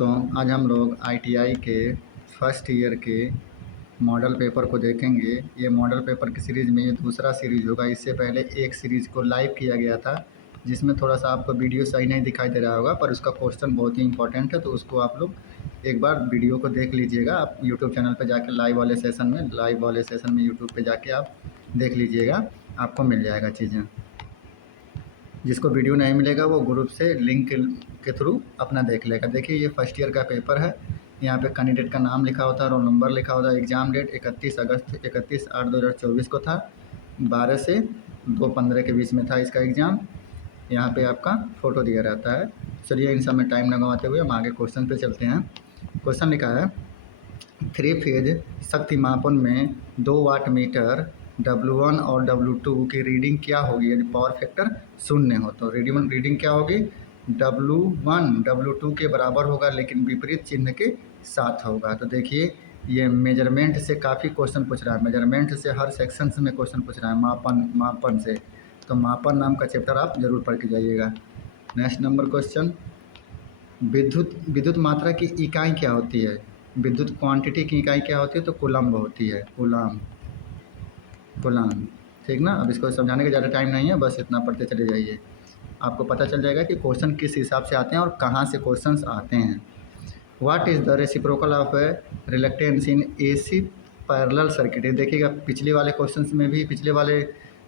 दोस्तों, आज हम लोग आईटीआई के फर्स्ट ईयर के मॉडल पेपर को देखेंगे। ये मॉडल पेपर की सीरीज़ में ये दूसरा सीरीज़ होगा। इससे पहले एक सीरीज़ को लाइव किया गया था, जिसमें थोड़ा सा आपको वीडियो सही नहीं दिखाई दे रहा होगा, पर उसका क्वेश्चन बहुत ही इंपॉर्टेंट है, तो उसको आप लोग एक बार वीडियो को देख लीजिएगा। आप यूट्यूब चैनल पर जाके लाइव वाले सेशन में यूट्यूब पर जाके आप देख लीजिएगा, आपको मिल जाएगा चीज़ें। जिसको वीडियो नहीं मिलेगा वो ग्रुप से लिंक के थ्रू अपना देख लेगा। देखिए, ये फर्स्ट ईयर का पेपर है। यहाँ पे कैंडिडेट का नाम लिखा होता है, रोल नंबर लिखा होता है। एग्ज़ाम डेट 31/8/2024 को था। 12 से 2:15 के बीच में था इसका एग्ज़ाम। यहाँ पे आपका फ़ोटो दिया रहता है। चलिए, इन सब में टाइम लगवाते हुए हम आगे क्वेश्चन पे चलते हैं। क्वेश्चन लिखा है, 3 फेज शक्ति मापन में 2 वाट मीटर W1 और W2 की रीडिंग क्या होगी यदि पावर फैक्टर 0 हो। तो रीडिंग क्या होगी, W1 W2 के बराबर होगा, लेकिन विपरीत चिन्ह के साथ होगा। तो देखिए, ये मेजरमेंट से काफ़ी क्वेश्चन पूछ रहा है। मेजरमेंट से हर सेक्शन में क्वेश्चन पूछ रहा है, मापन से। तो मापन नाम का चैप्टर आप जरूर पढ़ के जाइएगा। नेक्स्ट नंबर क्वेश्चन, विद्युत मात्रा की इकाई क्या होती है। विद्युत क्वांटिटी की इकाई क्या होती है, तो कूलम्ब होती है। कूलम्ब, ठीक ना। अब इसको समझाने का ज़्यादा टाइम नहीं है, बस इतना पढ़ते चले जाइए, आपको पता चल जाएगा कि क्वेश्चन किस हिसाब से आते हैं और कहाँ से क्वेश्चंस आते हैं। What is the reciprocal of reluctance in AC parallel circuit. देखिएगा, पिछले वाले क्वेश्चंस में भी, पिछले वाले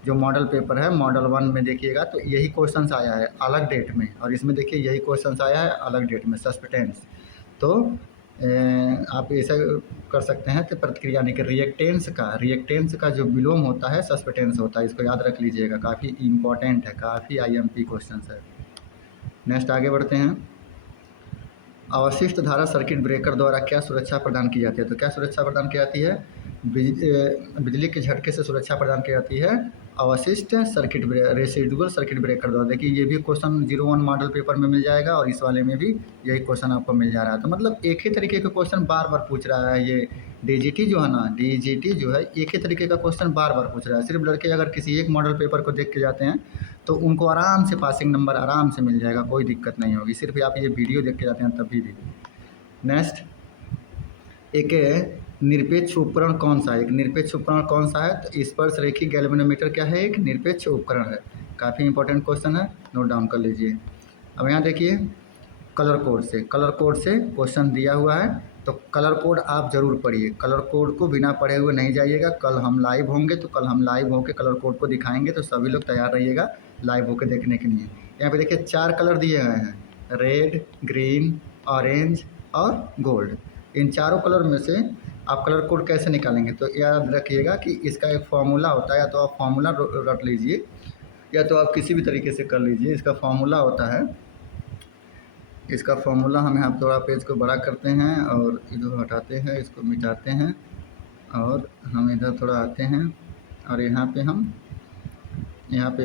जो मॉडल पेपर है मॉडल 1 में देखिएगा तो यही क्वेश्चंस आया है अलग डेट में, और इसमें देखिए यही क्वेश्चंस आया है अलग डेट में, सस्पेंटेंस। तो आप ऐसा कर सकते हैं कि प्रतिक्रिया यानी कि रिएक्टेंस का जो विलोम होता है सस्पेंटेंस होता है। इसको याद रख लीजिएगा, काफ़ी इंपॉर्टेंट है, काफ़ी आईएमपी क्वेश्चन है। नेक्स्ट आगे बढ़ते हैं। अवशिष्ट धारा सर्किट ब्रेकर द्वारा क्या सुरक्षा प्रदान की जाती है। तो क्या सुरक्षा प्रदान की जाती है, बिजली के झटके से सुरक्षा प्रदान की जाती है अवशिष्ट रेसिडुअल सर्किट ब्रेकर द्वारा। देखिए, ये भी क्वेश्चन 01 मॉडल पेपर में मिल जाएगा, और इस वाले में भी यही क्वेश्चन आपको मिल जा रहा है। तो मतलब एक ही तरीके का क्वेश्चन बार बार पूछ रहा है। ये डीजीटी जो है ना, डीजीटी जो है एक ही तरीके का क्वेश्चन बार बार पूछ रहा है। सिर्फ लड़के अगर किसी एक मॉडल पेपर को देख के जाते हैं तो उनको आराम से पासिंग नंबर आराम से मिल जाएगा, कोई दिक्कत नहीं होगी। सिर्फ आप ये वीडियो देख के जाते हैं तभी भी। नेक्स्ट, एक निरपेक्ष उपकरण कौन सा है। एक निरपेक्ष उपकरण कौन सा है, तो स्पर्श रेखी गैल्वेनोमीटर क्या है, एक निरपेक्ष उपकरण है। काफ़ी इंपॉर्टेंट क्वेश्चन है, नोट डाउन कर लीजिए। अब यहाँ देखिए, कलर कोड से क्वेश्चन दिया हुआ है, तो कलर कोड आप ज़रूर पढ़िए। कलर कोड को बिना पढ़े हुए नहीं जाइएगा। कल हम लाइव होंगे, तो कल हम लाइव होकर कलर कोड को दिखाएंगे, तो सभी लोग तैयार रहिएगा लाइव होकर देखने के लिए। यहाँ पे देखिए 4 कलर दिए गए हैं, रेड, ग्रीन, ऑरेंज और गोल्ड। इन चारों कलर में से आप कलर कोड कैसे निकालेंगे, तो याद रखिएगा कि इसका एक फार्मूला होता है। या तो आप फार्मूला रट लीजिए, या तो आप किसी भी तरीके से कर लीजिए। इसका फार्मूला होता है, इसका फार्मूला हम यहाँ थोड़ा पेज को बड़ा करते हैं और इधर हटाते हैं, इसको मिटाते हैं, और हम इधर थोड़ा आते हैं, और यहाँ पे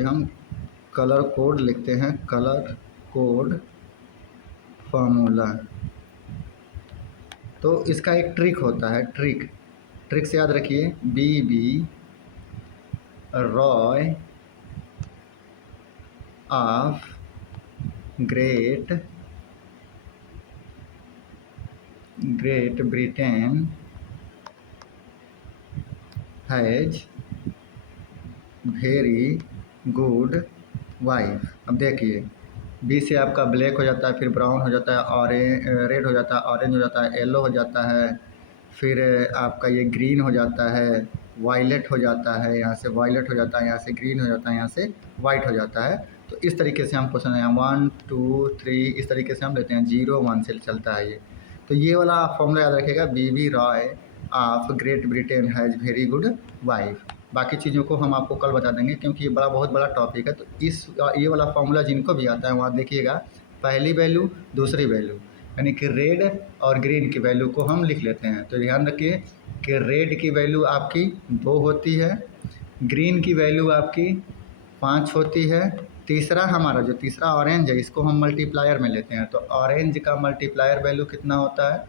हम कलर कोड लिखते हैं। Colour code formula. तो इसका एक ट्रिक होता है, ट्रिक से याद रखिए, BB Roy of great Britain has very good wife. अब देखिए, बी से आपका ब्लैक हो जाता है, फिर ब्राउन हो जाता है, रेड हो जाता है, ऑरेंज हो जाता है, येलो हो जाता है, फिर आपका ये ग्रीन हो जाता है, वायलेट हो जाता है, यहाँ से वायलेट हो जाता है, यहाँ से ग्रीन हो जाता है, यहाँ से वाइट हो जाता है। तो इस तरीके से हम क्वेश्चन यहाँ 1 2 3 इस तरीके से हम लेते हैं, 0 1 से चलता है ये। तो ये वाला आप फॉर्मूला याद रखिएगा, BB Roy of great Britain has very good wife. बाकी चीज़ों को हम आपको कल बता देंगे, क्योंकि ये बहुत बड़ा टॉपिक है। तो ये वाला फार्मूला जिनको भी आता है वहाँ देखिएगा, पहली वैल्यू दूसरी वैल्यू, यानी कि रेड और ग्रीन की वैल्यू को हम लिख लेते हैं। तो ध्यान रखिए कि रेड की वैल्यू आपकी 2 होती है, ग्रीन की वैल्यू आपकी 5 होती है, तीसरा हमारा जो तीसरा ऑरेंज है इसको हम मल्टीप्लायर में लेते हैं। तो ऑरेंज का मल्टीप्लायर वैल्यू कितना होता है,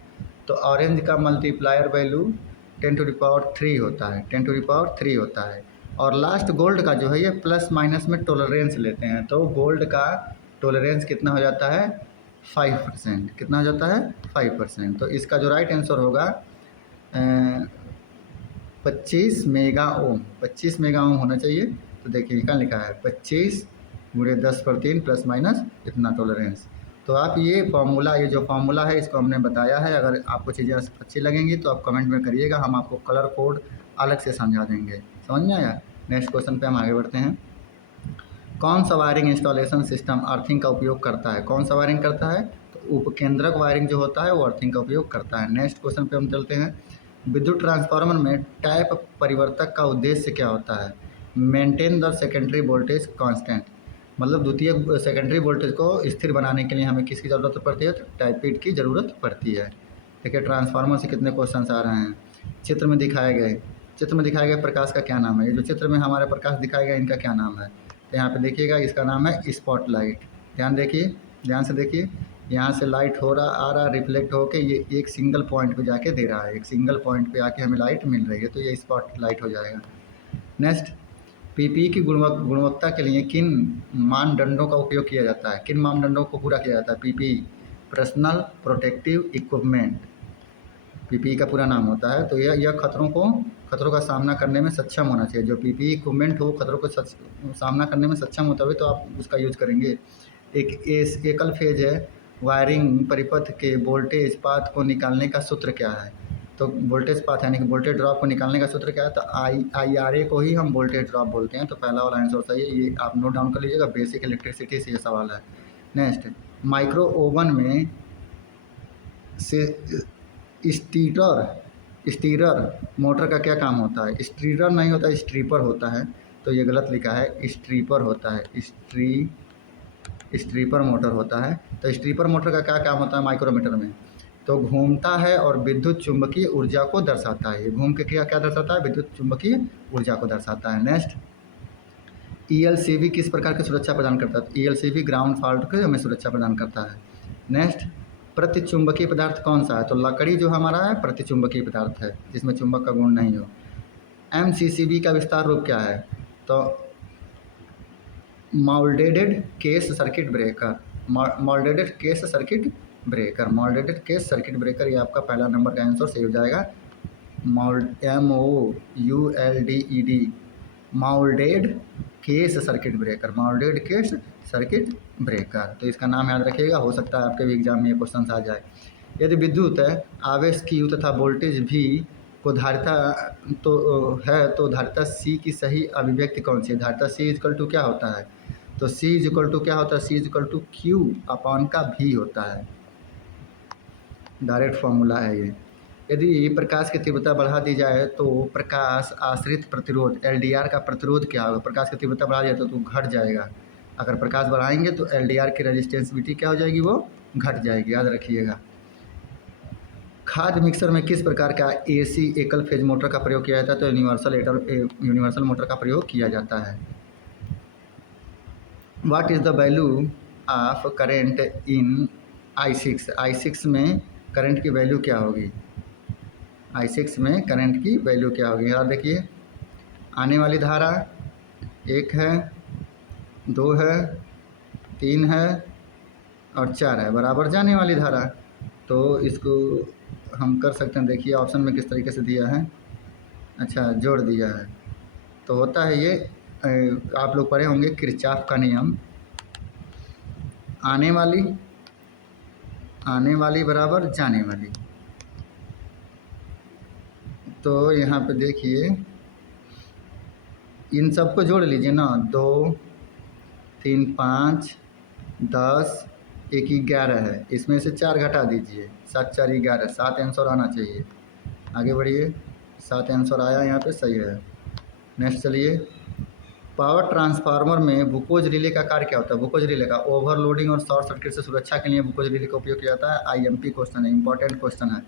तो ऑरेंज का मल्टीप्लायर वैल्यू 10⁻³ होता है, 10⁻³ होता है। और लास्ट गोल्ड का जो है ये प्लस माइनस में टॉलरेंस लेते हैं। तो गोल्ड का टॉलरेंस कितना हो जाता है, 5%। कितना हो जाता है? 5%। तो इसका जो राइट आंसर होगा 25 मेगा ओम, 25 मेगा ओम होना चाहिए। तो देखिए क्या लिखा है, 25 गुणे 10/3 प्लस माइनस इतना टॉलरेंस। तो आप ये फार्मूला, ये जो फार्मूला है इसको हमने बताया है। अगर आपको चीज़ें अच्छी लगेंगी तो आप कमेंट में करिएगा, हम आपको कलर कोड अलग से समझा देंगे। समझ में आया? नेक्स्ट क्वेश्चन पे हम आगे बढ़ते हैं। कौन सा वायरिंग इंस्टॉलेशन सिस्टम अर्थिंग का उपयोग करता है? कौन सा वायरिंग करता है? तो उपकेंद्रक वायरिंग जो होता है वो अर्थिंग का उपयोग करता है। नेक्स्ट क्वेश्चन पे हम चलते हैं। विद्युत ट्रांसफार्मर में टैप परिवर्तक का उद्देश्य क्या होता है? Maintain the secondary voltage constant, मतलब द्वितीय सेकेंडरी वोल्टेज को स्थिर बनाने के लिए हमें किसकी ज़रूरत पड़ती है? तो टाइपिट की ज़रूरत पड़ती है। देखिए ट्रांसफार्मर से कितने क्वेश्चन आ रहे हैं। चित्र में दिखाए गए प्रकाश का क्या नाम है? ये जो चित्र में हमारे प्रकाश दिखाया गया इनका क्या नाम है? तो यहाँ पे देखिएगा, इसका नाम है स्पॉटलाइट। ध्यान देखिए, ध्यान से देखिए, यहाँ से लाइट हो रहा आ रहा रिफ्लेक्ट होके ये एक सिंगल पॉइंट पे जाके दे रहा है, एक सिंगल पॉइंट पे आके हमें लाइट मिल रही है, तो ये स्पॉटलाइट हो जाएगा। नेक्स्ट, पीपीई की गुणवत्ता के लिए किन मानदंडों का उपयोग किया जाता है? किन मानदंडों को पूरा किया जाता है? PPE personal protective equipment, PPE का पूरा नाम होता है। तो यह खतरों का सामना करने में सक्षम होना चाहिए। जो पीपीई इक्विपमेंट हो खतरों को सामना करने में सक्षम होता है तो आप उसका यूज करेंगे। एक एकल फेज है वायरिंग परिपथ के वोल्टेज पाथ को निकालने का सूत्र क्या है? तो वोल्टेज पाथ यानी कि वोल्टेज ड्रॉप को निकालने का सूत्र क्या है? तो IRA को ही हम वोल्टेज ड्रॉप बोलते हैं। तो पहला वाला आंसर सही है, ये आप नोट डाउन कर लीजिएगा, बेसिक इलेक्ट्रिसिटी से ये सवाल है। नेक्स्ट, माइक्रो ओवन में से स्टीरर मोटर का क्या काम होता है? स्टीरर नहीं होता, स्ट्रीपर होता है। तो ये गलत लिखा है, स्ट्रीपर होता है, स्ट्रीपर मोटर होता है। तो स्ट्रीपर मोटर का क्या काम होता है माइक्रोमीटर में? तो घूमता है और विद्युत चुंबकीय ऊर्जा को दर्शाता है। ये घूम के क्या दर्शाता है? विद्युत चुंबकीय ऊर्जा को दर्शाता है। नेक्स्ट, ELCV किस प्रकार की सुरक्षा प्रदान करता है? ELCV ग्राउंड फॉल्ट को हमें सुरक्षा प्रदान करता है। नेक्स्ट, प्रतिचुंबकीय पदार्थ कौन सा है? तो लकड़ी जो हमारा है प्रतिचुंबकीय पदार्थ है, जिसमें चुंबक का गुण नहीं हो। MCCB का विस्तार रूप क्या है? तो moulded case circuit breaker, moulded case circuit breaker, ये आपका पहला नंबर का आंसर सही हो जाएगा। MOULDED, moulded case circuit breaker. तो इसका नाम याद रखिएगा, हो सकता है आपके भी एग्जाम में ये क्वेश्चन आ जाए। यदि विद्युत आवेश Q तथा वोल्टेज V को धारिता तो धारिता C की सही अभिव्यक्ति कौन सी है? धारिता C इक्वल टू क्या होता है? तो C इक्वल टू क्या होता है? C equal to Q upon का V होता है। डायरेक्ट फॉर्मूला है ये। यदि प्रकाश की तीव्रता बढ़ा दी जाए तो प्रकाश आश्रित प्रतिरोध LDR का प्रतिरोध क्या होगा? प्रकाश की तीव्रता बढ़ा दिया तो घट जाएगा। अगर प्रकाश बढ़ाएंगे तो LDR की रेजिस्टेंसिविटी क्या हो जाएगी? वो घट जाएगी, याद रखिएगा। खाद मिक्सर में किस प्रकार का AC एकल फेज मोटर का प्रयोग किया जाता है? तो यूनिवर्सल मोटर का प्रयोग किया जाता है। What is the value of current in I6? I6 में करंट की वैल्यू क्या होगी? I6 में करंट की वैल्यू क्या होगी? याद देखिए, आने वाली धारा 1 है, 2 है, 3 है और 4 है, बराबर जाने वाली धारा। तो इसको हम कर सकते हैं, देखिए ऑप्शन में किस तरीके से दिया है। अच्छा, जोड़ दिया है। तो होता है ये, आप लोग पढ़े होंगे किरचॉफ का नियम, आने वाली बराबर जाने वाली। तो यहाँ पे देखिए इन सबको जोड़ लीजिए ना, 2 3 5 10 1 11 है, इसमें से 4 घटा दीजिए, 7 4 11, 7 आंसर आना चाहिए। आगे बढ़िए, 7 आंसर आया यहाँ पे, सही है। नेक्स्ट चलिए, पावर ट्रांसफार्मर में वुकोज रिले का कार्य क्या होता है? वुकोज रिले का ओवरलोडिंग और शॉर्ट सर्किट से सुरक्षा के लिए वुकोज रिले का उपयोग किया जाता है। IMP क्वेश्चन है, इंपॉर्टेंट क्वेश्चन है।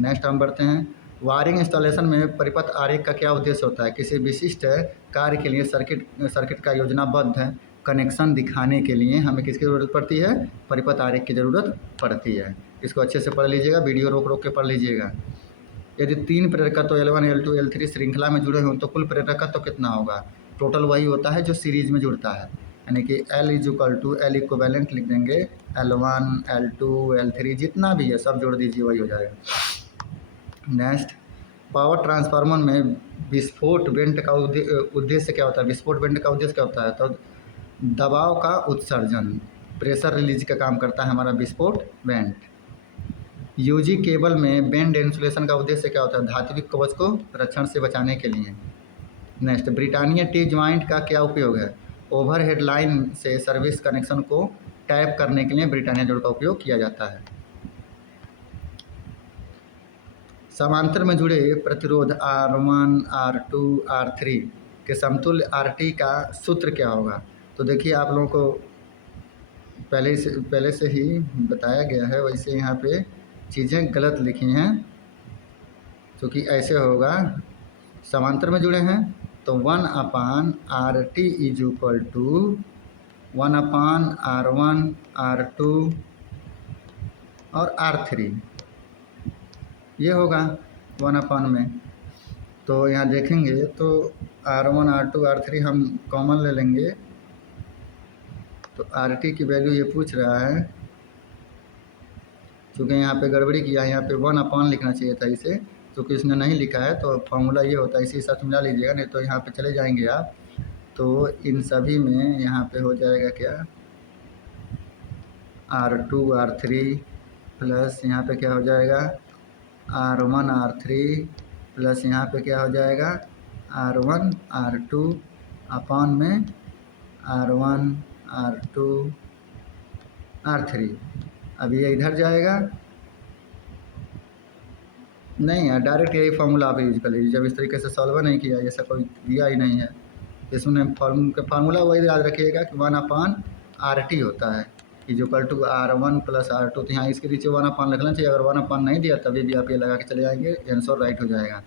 नेक्स्ट हम बढ़ते हैं, वायरिंग इंस्टॉलेशन में परिपथ आरेख का क्या उद्देश्य होता है? किसी विशिष्ट कार्य के लिए सर्किट का योजनाबद्ध कनेक्शन दिखाने के लिए हमें किसकी ज़रूरत पड़ती है? परिपथ आरेख की ज़रूरत पड़ती है। इसको अच्छे से पढ़ लीजिएगा, वीडियो रोक के पढ़ लीजिएगा। यदि 3 प्रेरकत्व L1 L2 L3 श्रृंखला में जुड़े हों तो कुल प्रेरकत्व कितना होगा? टोटल वही होता है जो सीरीज में जुड़ता है। यानी कि L is equal to L equivalent लिख देंगे, L1 L2 L3 जितना भी है सब जोड़ दीजिए, वही हो जाएगा। नेक्स्ट, पावर ट्रांसफार्मर में विस्फोट वेंट का उद्देश्य क्या होता है? विस्फोट वेंट का उद्देश्य क्या होता है? तो दबाव का उत्सर्जन, प्रेशर रिलीज का काम करता है हमारा विस्फोट वेंट। यूजी केबल में बैंड इंसुलेशन का उद्देश्य क्या होता है? धात्विक कवच को रक्षण से बचाने के लिए। नेक्स्ट, ब्रिटानिया टी ज्वाइंट का क्या उपयोग है? ओवरहेड लाइन से सर्विस कनेक्शन को टैप करने के लिए ब्रिटानिया जोड़ का उपयोग किया जाता है। समांतर में जुड़े प्रतिरोध R1, R2, R3 के समतुल्य RT का सूत्र क्या होगा? तो देखिए आप लोगों को पहले से ही बताया गया है, वैसे यहाँ पे चीज़ें गलत लिखी हैं, क्योंकि ऐसे होगा, समांतर में जुड़े हैं तो 1/RT is equal to 1/R1, R2 और R3, ये होगा 1/, में। तो यहाँ देखेंगे तो R1, R2, R3 हम कॉमन ले लेंगे, तो RT की वैल्यू ये पूछ रहा है, क्योंकि यहाँ पे गड़बड़ी किया है, यहाँ पे 1/, लिखना चाहिए था इसे, क्योंकि इसने नहीं लिखा है, तो फॉर्मूला ये होता है, इसी साथ मिला लीजिएगा, नहीं तो यहाँ पे चले जाएंगे आप, तो इन सभी में यहाँ पे हो जाएगा क्या, R2, R3 प्लस यहाँ पे क्या हो जाएगा, R1, R3 प्लस यहाँ पे क्या हो जाएगा, R1, R2 अपॉन में R1, R2, R3। अब ये इधर जाएगा, नहीं यार, डायरेक्ट यही फार्मूला आप यूज कर लीजिए, जब इस तरीके से सॉल्व नहीं किया, ऐसा कोई दिया ही नहीं है, इसमें फार्मूला वही याद रखिएगा कि 1/RT होता है, is equal to R1 plus R2। तो यहाँ इसके नीचे 1/, रखना चाहिए, अगर 1/, नहीं दिया तभी भी आप ये लगा के चले जाएंगे, आंसर राइट हो जाएगा।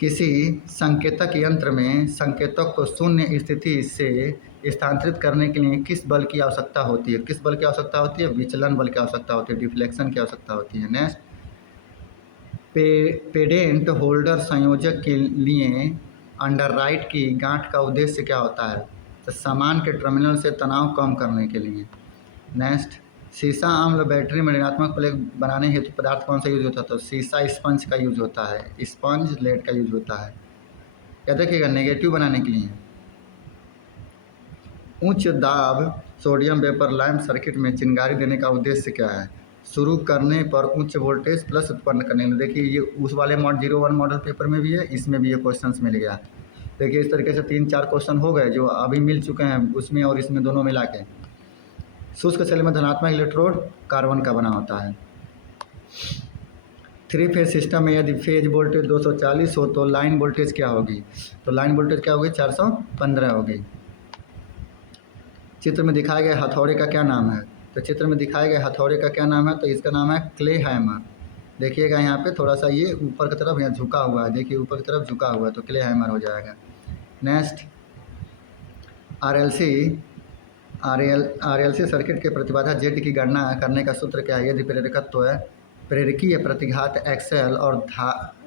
किसी संकेतक यंत्र में संकेतक को शून्य स्थिति से स्थानांतरित करने के लिए किस बल की आवश्यकता होती है? किस बल की आवश्यकता होती है? विचलन बल की आवश्यकता होती है, डिफ्लेक्शन की आवश्यकता होती है। नेक्स्ट, पेडेंट होल्डर संयोजक के लिए अंडरराइट की गांठ का उद्देश्य क्या होता है? तो सामान के टर्मिनल से तनाव कम करने के लिए। नेक्स्ट, सीसा अम्ल बैटरी में ऋणात्मक प्लेग बनाने हेतु पदार्थ कौन सा यूज होता है? तो सीसा स्पंज का यूज होता है, स्पंज लेड का यूज होता है। क्या देखिएगा, नेगेटिव बनाने के लिए। उच्च दाब सोडियम वेपर लैंप सर्किट में चिंगारी देने का उद्देश्य क्या है? शुरू करने पर उच्च वोल्टेज प्लस उत्पन्न करने के लिए। देखिए ये उस वाले 01 मॉडल पेपर में भी है, इसमें भी ये क्वेश्चन मिल गया। देखिए इस तरीके से 3-4 क्वेश्चन हो गए जो अभी मिल चुके हैं, उसमें और इसमें दोनों मिला के। शुष्क सेल में धनात्मक इलेक्ट्रोड कार्बन का बना होता है। 3 फेज सिस्टम में यदि फेज वोल्टेज 240 हो तो लाइन वोल्टेज क्या होगी? तो लाइन वोल्टेज क्या होगी? 415 होगी। चित्र में दिखाए गए हथौड़े का क्या नाम है? तो चित्र में दिखाए गए हथौड़े का क्या नाम है? तो इसका नाम है क्ले हैमर। देखिएगा यहाँ पे थोड़ा सा ये ऊपर की तरफ यहाँ झुका हुआ है, देखिए ऊपर की तरफ झुका हुआ है, तो क्ले हैमर हो जाएगा। नेक्स्ट, RLC सर्किट के प्रतिबाधा Z की गणना करने का सूत्र क्या है? यदि प्रेरकत्व है, प्रेरकीय प्रतिघात XL और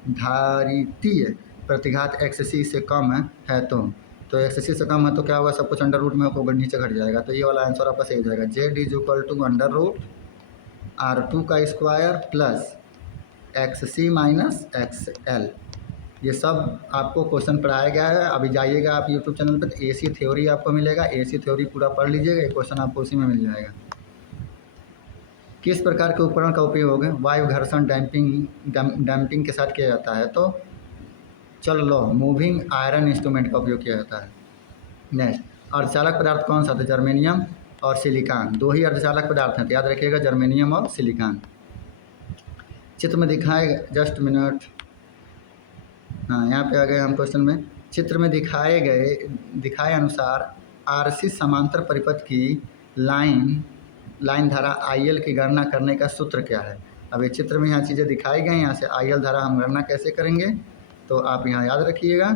धारितीय प्रतिघात XC से कम है तो XC से कम है तो क्या होगा? सब कुछ अंडर रूट में होकर नीचे घट जाएगा, तो ये वाला आंसर आपका सही हो जाएगा। Z is equal to under root R2 का square plus XC minus XL। ये सब आपको क्वेश्चन पढ़ाया गया है। अभी जाइएगा आप यूट्यूब चैनल पर, तो AC थ्योरी आपको मिलेगा, AC थ्योरी पूरा पढ़ लीजिएगा, क्वेश्चन आपको उसी में मिल जाएगा। किस प्रकार के उपकरण का उपयोग है वायु घर्षण डैम्पिंग के साथ किया जाता है? तो चल लो, मूविंग आयरन इंस्ट्रूमेंट का उपयोग किया जाता है। नेक्स्ट, अर्धचालक पदार्थ कौन सा था? जर्मेनियम और सिलिकॉन, दो ही अर्धचालक पदार्थ हैं, तो याद रखिएगा जर्मेनियम और सिलिकॉन। चित्र में दिखाए, जस्ट मिनट, हाँ यहाँ पे आ गए हम क्वेश्चन में। चित्र में दिखाए अनुसार RC समांतर परिपथ की लाइन धारा IL की गणना करने का सूत्र क्या है? अब ये चित्र में यहाँ चीज़ें दिखाई गई, यहाँ से IL धारा हम गणना कैसे करेंगे? तो आप यहाँ याद रखिएगा,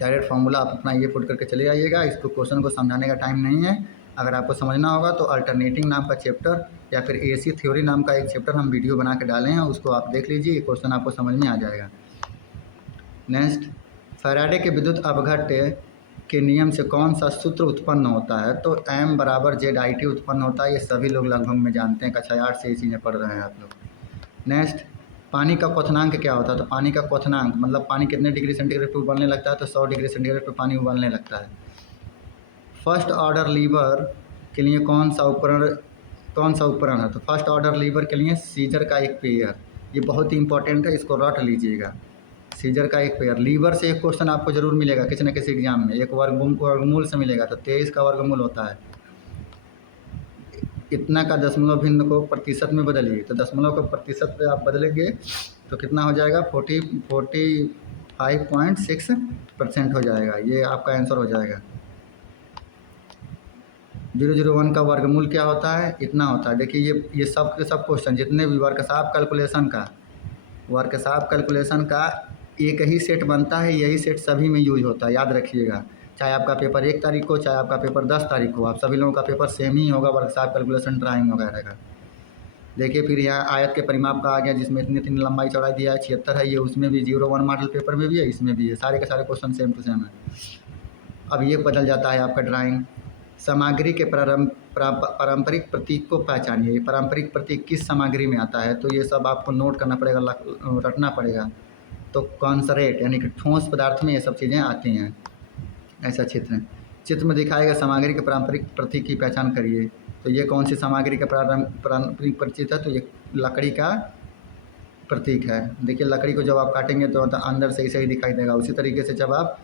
डायरेक्ट फार्मूला आप अपना ये पुट करके चले आइएगा, इसको क्वेश्चन को समझाने का टाइम नहीं है। अगर आपको समझना होगा तो अल्टरनेटिंग नाम का चैप्टर या फिर AC थ्योरी नाम का एक चैप्टर हम वीडियो बना के डाले हैं, उसको आप देख लीजिए, क्वेश्चन आपको समझ में आ जाएगा। नेक्स्ट, फैराडे के विद्युत अपघट्य के नियम से कौन सा सूत्र उत्पन्न होता है? तो m बराबर जेड आई टी उत्पन्न होता है। ये सभी लोग लगभग में जानते हैं, कक्षा 8 से ये चीज़ें पढ़ रहे हैं आप लोग। नेक्स्ट, पानी का क्वथनांक क्या होता है? तो पानी का क्वथनांक मतलब पानी कितने डिग्री सेंटीग्रेड पर उबलने लगता है? तो 100 डिग्री सेंटीग्रेड पर पानी उबलने लगता है। फर्स्ट ऑर्डर लीवर के लिए कौन सा उपकरण है? तो फर्स्ट ऑर्डर लीवर के लिए सीजर का एक पेयर, ये बहुत ही इंपॉर्टेंट है, इसको रट लीजिएगा। सीजर का एक पेयर। लीवर से एक क्वेश्चन आपको जरूर मिलेगा किसी न किसी एग्जाम में, एक वर्गमूल से मिलेगा। तो 23 का वर्गमूल होता है, इतना का दशमलव भिन्न को प्रतिशत में बदलिए। तो दशमलव को प्रतिशत में आप बदलेंगे तो कितना हो जाएगा? 45.6% हो जाएगा। ये आपका आंसर हो जाएगा। 001 का वर्गमूल क्या होता है? इतना होता है। देखिए ये सब के सब क्वेश्चन जितने भी वर्कशॉप कैलकुलेशन का एक ही सेट बनता है, यही सेट सभी में यूज होता है, याद रखिएगा। चाहे आपका पेपर 1 तारीख को, चाहे आपका पेपर 10 तारीख को, आप सभी लोगों का पेपर सेम ही होगा वर्कशॉप कैलकुलेशन ड्राइंग वगैरह का। देखिए फिर यहाँ आयत के परिमाप का आ गया, जिसमें इतनी लंबाई चौड़ाई दिया है 76 है, ये उसमें भी 01 मॉडल पेपर में भी है, इसमें भी है, सारे के सारे क्वेश्चन सेम टू सेम है। अब ये बदल जाता है आपका ड्राइंग। सामग्री के पारंपरिक प्रतीक को पहचानिए। ये पारंपरिक प्रतीक किस सामग्री में आता है? तो ये सब आपको नोट करना पड़ेगा, रटना पड़ेगा। तो कॉन्सरेट यानी कि ठोस पदार्थ में ये सब चीज़ें आती हैं। ऐसा चित्र में दिखाएगा सामग्री के पारंपरिक प्रतीक की पहचान करिए। तो ये कौन सी सामग्री का पारंपरिक प्रतीक है? तो ये लकड़ी का प्रतीक है। देखिए लकड़ी को जब आप काटेंगे तो अंदर से ऐसे ही दिखाई देगा, उसी तरीके से जब आप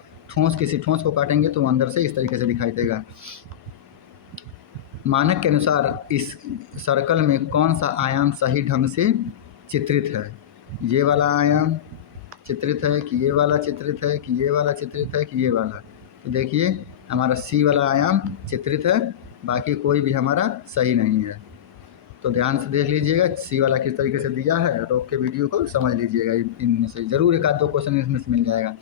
किसी ठोस को काटेंगे तो अंदर से इस तरीके से दिखाई देगा। मानक के अनुसार इस सर्कल में कौन सा आयाम सही ढंग से चित्रित है? ये वाला आयाम चित्रित है कि ये वाला चित्रित है कि ये वाला चित्रित है कि ये वाला? तो देखिए हमारा सी वाला आयाम चित्रित है, बाकी कोई भी हमारा सही नहीं है। तो ध्यान से देख लीजिएगा सी वाला किस तरीके से दिया है, रोक के वीडियो को समझ लीजिएगा। इनमें से ज़रूर एक आध दो क्वेश्चन इसमें से मिल जाएगा।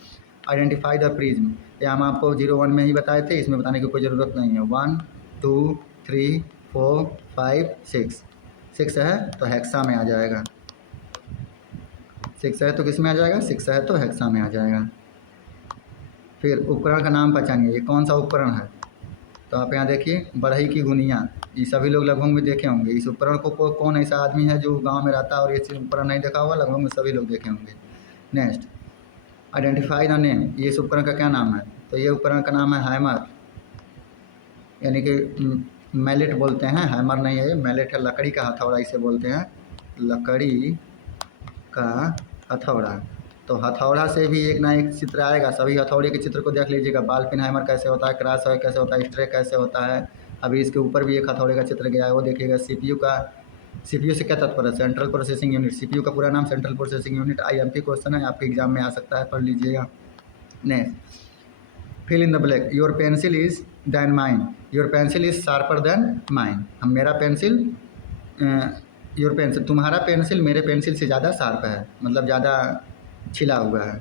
आइडेंटिफाई द प्रिज्म, ये हम आपको 01 में ही बताए थे, इसमें बताने की कोई ज़रूरत नहीं है। 1 2 3 4 5 6 है तो हेक्सा में आ जाएगा। 6 है तो किस में आ जाएगा? 6 है तो हेक्सा में आ जाएगा। फिर उपकरण का नाम पहचानिए, ये कौन सा उपकरण है? तो आप यहाँ देखिए बढ़ई की गुनिया, ये सभी लोग लगभग में देखे होंगे। इस उपकरण को कौन ऐसा आदमी है जो गांव में रहता है और ये उपकरण नहीं देखा होगा? लगभग में सभी लोग देखे होंगे। नेक्स्ट, आइडेंटिफाई द नेम, ये इस उपकरण का क्या नाम है? तो ये उपकरण का नाम है हैमर, यानी कि मैलेट बोलते हैं, हैमर नहीं है ये, मैलेट है, लकड़ी का हथौड़ा इसे बोलते हैं, लकड़ी का हथौड़ा। तो हथौड़ा से भी एक ना एक चित्र आएगा, सभी हथौड़े के चित्र को देख लीजिएगा। बॉल पिन हैमर कैसे होता है, क्रॉस है कैसे होता है, स्ट्रेक कैसे होता है। अभी इसके ऊपर भी एक हथौड़े का चित्र गया है, वो देखिएगा। सीपीयू से क्या तात्पर्य है? Central processing unit. सीपीयू का पूरा नाम central processing unit. IMP question है, आपके एग्जाम में आ सकता है, पढ़ लीजिएगा। Next, fill in the black. Your pencil is than mine, your pencil is sharper than mine. हम मेरा पेंसिल, योर पेंसिल, तुम्हारा पेंसिल मेरे पेंसिल से ज़्यादा शार्प है, मतलब ज़्यादा छिला हुआ है।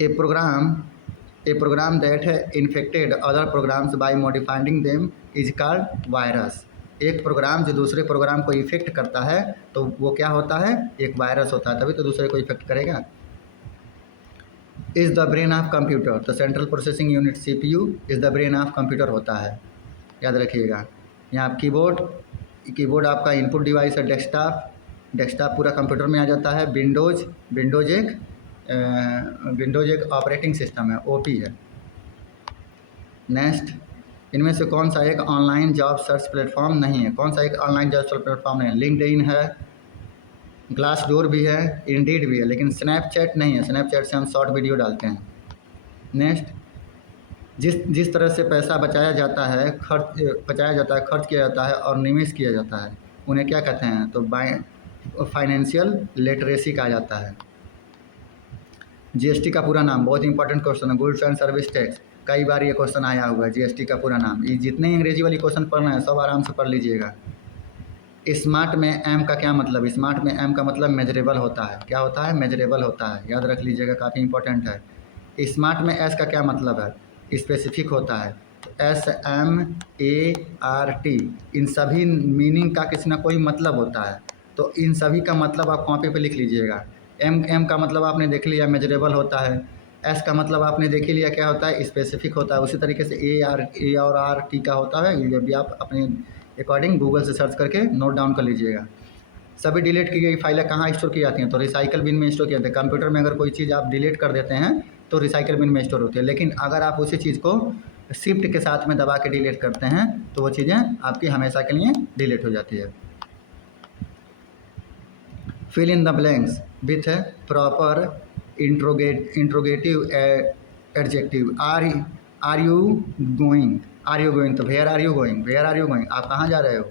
ए प्रोग्राम दैट है infected other programs by modifying them is called virus. एक प्रोग्राम जो दूसरे प्रोग्राम को इफेक्ट करता है तो वो क्या होता है? एक वायरस होता है, तभी तो दूसरे को इफेक्ट करेगा। Is the brain of computer, तो central processing unit CPU is the brain of computer होता है, याद रखिएगा। यहाँ आप कीबोर्ड आपका इनपुट डिवाइस है। डेस्कटॉप पूरा कंप्यूटर में आ जाता है। विंडोज एक ऑपरेटिंग सिस्टम है, ओपी है। नेक्स्ट, इनमें से कौन सा एक ऑनलाइन जॉब सर्च प्लेटफॉर्म नहीं है? कौन सा एक ऑनलाइन जॉब सर्च प्लेटफॉर्म नहीं है? लिंक्डइन है, ग्लासडोर भी है, इंडीड भी है, लेकिन स्नैपचैट नहीं है। स्नैपचैट से हम शॉर्ट वीडियो डालते हैं। नेक्स्ट, जिस तरह से पैसा बचाया जाता है, खर्च किया जाता है और निवेश किया जाता है, उन्हें क्या कहते हैं? तो फाइनेंशियल लिटरेसी कहा जाता है। जीएसटी का पूरा नाम, बहुत इंपॉर्टेंट क्वेश्चन है, गुड्स एंड सर्विस टैक्स। कई बार ये क्वेश्चन आया हुआ है, जीएसटी का पूरा नाम। ये जितने अंग्रेजी वाली क्वेश्चन पढ़ रहे हैं सब आराम से पढ़ लीजिएगा। स्मार्ट में एम का क्या मतलब? स्मार्ट में एम का मतलब मेजरेबल होता है। क्या होता है? मेजरेबल होता है, याद रख लीजिएगा, काफ़ी इंपॉर्टेंट है। स्मार्ट में एस का क्या मतलब है? स्पेसिफिक होता है। SMART, इन सभी मीनिंग का किसी ना कोई मतलब होता है, तो इन सभी का मतलब आप कॉपी पे लिख लीजिएगा। एम का मतलब आपने देख लिया, मेजरेबल होता है। एस का मतलब आपने देख ही लिया क्या होता है, स्पेसिफिक होता है। उसी तरीके से ए और आर टी का होता है, ये भी आप अपने अकॉर्डिंग गूगल से सर्च करके नोट डाउन कर लीजिएगा। सभी डिलीट की गई फाइलें कहाँ स्टोर की जाती हैं, तो रिसाइकल बिन में स्टोर किया जाता है। कंप्यूटर में अगर कोई चीज़ आप डिलीट कर देते हैं तो रिसाइकल बिन में स्टोर होती है, लेकिन अगर आप उसी चीज़ को शिफ्ट के साथ में दबा के डिलीट करते हैं तो वो चीज़ें आपकी हमेशा के लिए डिलीट हो जाती है। Fill in the blanks with proper interrogative adjective. Are you going, तो वेयर आर यू गोइंग, आप कहाँ जा रहे हो।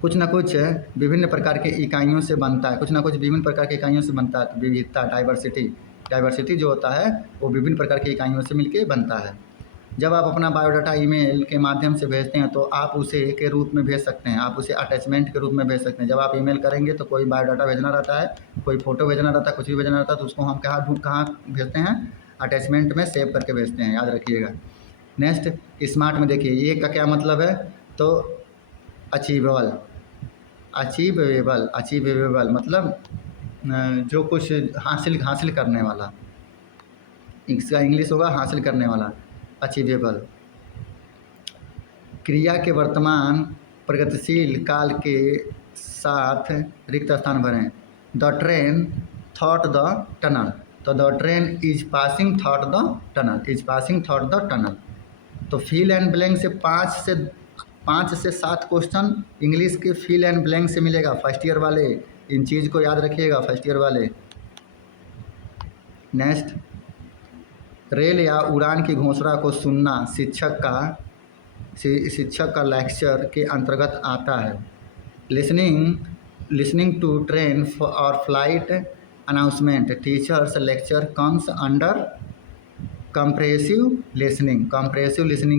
कुछ ना कुछ विभिन्न प्रकार के इकाइयों से बनता है, तो विविधता, डाइवर्सिटी जो होता है वो विभिन्न प्रकार की इकाइयों से मिलके बनता है। जब आप अपना बायोडाटा ईमेल के माध्यम से भेजते हैं तो आप उसे के रूप में भेज सकते हैं, आप उसे अटैचमेंट के रूप में भेज सकते हैं। जब आप ईमेल करेंगे तो कोई बायोडाटा भेजना रहता है, कोई फ़ोटो भेजना रहता है, कुछ भी भेजना रहता है, तो उसको हम कहाँ भेजते हैं, अटैचमेंट में सेव करके भेजते हैं, याद रखिएगा। नेक्स्ट, स्मार्ट में देखिए ये का क्या मतलब है, तो अचीवेबल मतलब जो कुछ हासिल करने वाला, इसका इंग्लिश होगा हासिल करने वाला, अचीवेबल। क्रिया के वर्तमान प्रगतिशील काल के साथ रिक्त स्थान भरें। The train thought the tunnel, तो the train is passing thought the tunnel. तो फिल एंड ब्लैंक से 5 से 7 क्वेश्चन इंग्लिश के फिल एंड ब्लैंक से मिलेगा फर्स्ट ईयर वाले, इन चीज़ को याद रखिएगा फर्स्ट ईयर वाले। नेक्स्ट, रेल या उड़ान की घोषणा को सुनना शिक्षक का लेक्चर के अंतर्गत आता है। लिसनिंग टू ट्रेन और flight announcement teachers lecture comes under compressive listening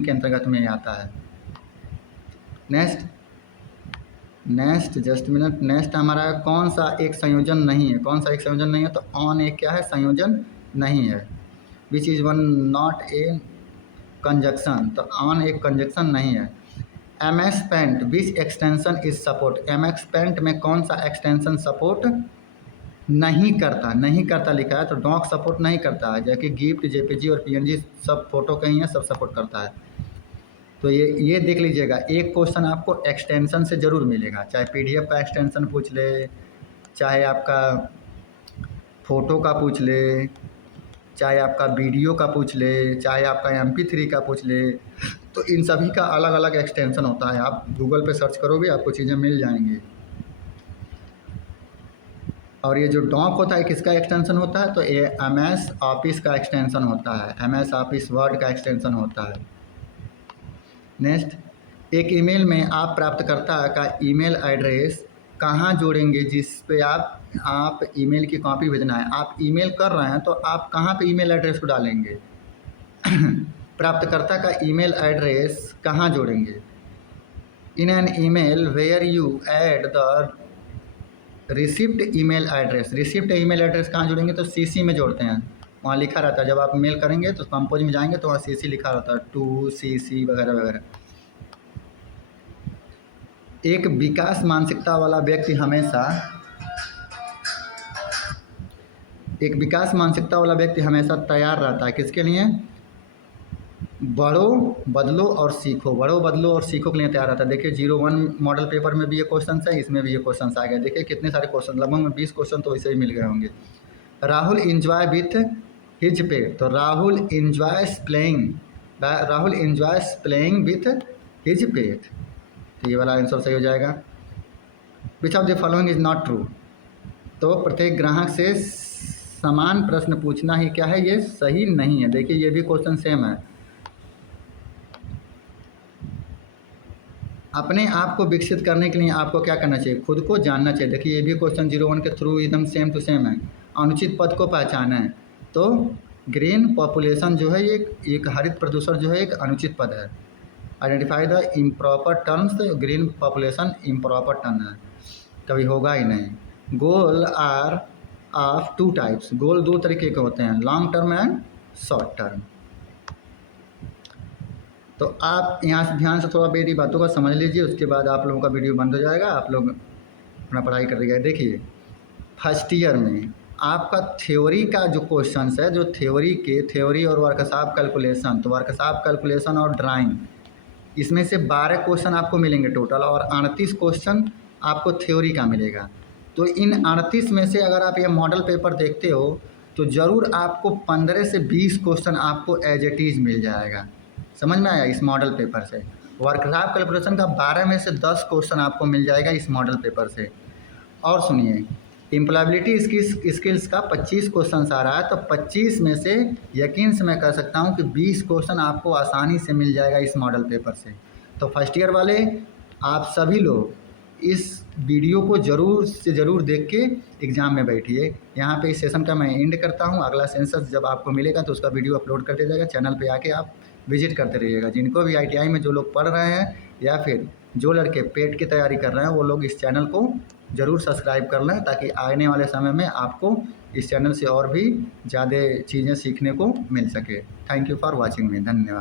के अंतर्गत में आता है। नेक्स्ट जस्ट मिनट, नेक्स्ट हमारा कौन सा एक संयोजन नहीं है, तो ऑन एक क्या है, संयोजन नहीं है। Which is one not a conjunction, तो ऑन एक कंजक्शन नहीं है। MS paint which extension is support, MS paint में कौन सा एक्सटेंशन सपोर्ट नहीं करता लिखा है, तो डॉक सपोर्ट नहीं करता है, जबकि गिफ्ट, JPG और PNG सब फोटो के ही हैं, सब सपोर्ट करता है। तो ये देख लीजिएगा, एक क्वेश्चन आपको एक्सटेंशन से ज़रूर मिलेगा, चाहे PDF का एक्सटेंशन पूछ ले, चाहे आपका फ़ोटो का पूछ ले, चाहे आपका वीडियो का पूछ ले, चाहे आपका MP3 का पूछ ले, तो इन सभी का अलग अलग एक्सटेंशन होता है। आप गूगल पे सर्च करोगे आपको चीज़ें मिल जाएंगी। और ये जो डॉक होता है किसका एक्सटेंशन होता है, तो ये MS ऑफिस का एक्सटेंशन होता है, MS ऑफिस वर्ड का एक्सटेंशन होता है। नेक्स्ट, एक ईमेल में आप प्राप्तकर्ता का ईमेल एड्रेस कहाँ जोड़ेंगे जिस पे आप ईमेल की कॉपी भेजना है। आप ईमेल कर रहे हैं तो आप कहाँ पे ईमेल एड्रेस को डालेंगे प्राप्तकर्ता का ईमेल एड्रेस कहाँ जोड़ेंगे। In an email where you add the receipt email address कहाँ जोड़ेंगे, तो CC में जोड़ते हैं, वहाँ लिखा रहता है। जब आप मेल करेंगे तो कंपोज में जाएंगे तो वहाँ CC लिखा रहता है, टू CC वगैरह वगैरह। एक विकास मानसिकता वाला व्यक्ति हमेशा तैयार रहता है, किसके लिए, बढ़ो बदलो और सीखो के लिए तैयार रहता है। देखिए 01 मॉडल पेपर में भी ये क्वेश्चन है, इसमें भी ये क्वेश्चन आ गए। देखिए कितने सारे क्वेश्चन, लगभग 20 क्वेश्चन तो वैसे ही मिल गए होंगे। राहुल एंजॉय विथ हिज पेट, तो राहुल एंजॉयस प्लेइंग विथ हिज पेट, तो ये वाला आंसर सही हो जाएगा। Which of the following is not true, तो प्रत्येक ग्राहक से समान प्रश्न पूछना ही क्या है, ये सही नहीं है। देखिए ये भी क्वेश्चन सेम है। अपने आप को विकसित करने के लिए आपको क्या करना चाहिए, खुद को जानना चाहिए। देखिए ये भी क्वेश्चन 01 के थ्रू एकदम सेम टू सेम है। अनुचित पद को पहचानें, तो ग्रीन पॉपुलेशन जो है ये एक हरित प्रदूषण जो है एक अनुचित पद है। आइडेंटिफाई द इम्प्रॉपर टर्म्स, तो ग्रीन पॉपुलेशन इम्प्रॉपर टर्म है, कभी होगा ही नहीं। गोल आर ऑफ 2 टाइप्स, गोल 2 तरीके के होते हैं, long term and short term. तो आप यहाँ से ध्यान से थोड़ा मेरी बातों को समझ लीजिए, उसके बाद आप लोगों का वीडियो बंद हो जाएगा, आप लोग अपना पढ़ाई कर रहिएगा। देखिए फर्स्ट ईयर में आपका थ्योरी का जो क्वेश्चंस है, जो थ्योरी और वर्कशॉप कैलकुलेशन, तो वर्कशॉप कैलकुलेशन और ड्राइंग, इसमें से 12 क्वेश्चन आपको मिलेंगे टोटल, और 38 क्वेश्चन आपको थ्योरी का मिलेगा। तो इन 38 में से अगर आप ये मॉडल पेपर देखते हो तो ज़रूर आपको 15 से 20 क्वेश्चन आपको एज इट इज़ मिल जाएगा। समझ में आया इस मॉडल पेपर से। वर्कशॉप कैलकुलेशन का 12 में से 10 क्वेश्चन आपको मिल जाएगा इस मॉडल पेपर से। और सुनिए, एम्प्लॉयबिलिटी स्किल्स का 25 क्वेश्चन आ रहा है, तो 25 में से यकीन से मैं कह सकता हूँ कि 20 क्वेश्चन आपको आसानी से मिल जाएगा इस मॉडल पेपर से। तो फर्स्ट ईयर वाले आप सभी लोग इस वीडियो को ज़रूर से ज़रूर देख के एग्ज़ाम में बैठिए। यहाँ पे इस सेशन का मैं एंड करता हूँ। अगला सेंसस जब आपको मिलेगा तो उसका वीडियो अपलोड कर दिया जाएगा। चैनल पे आके आप विजिट करते रहिएगा। जिनको भी ITI में जो लोग पढ़ रहे हैं या फिर जो लड़के पेट की तैयारी कर रहे हैं, वो लोग इस चैनल को ज़रूर सब्सक्राइब कर लें, ताकि आने वाले समय में आपको इस चैनल से और भी ज़्यादा चीज़ें सीखने को मिल सके। थैंक यू फॉर वॉचिंग मी। धन्यवाद।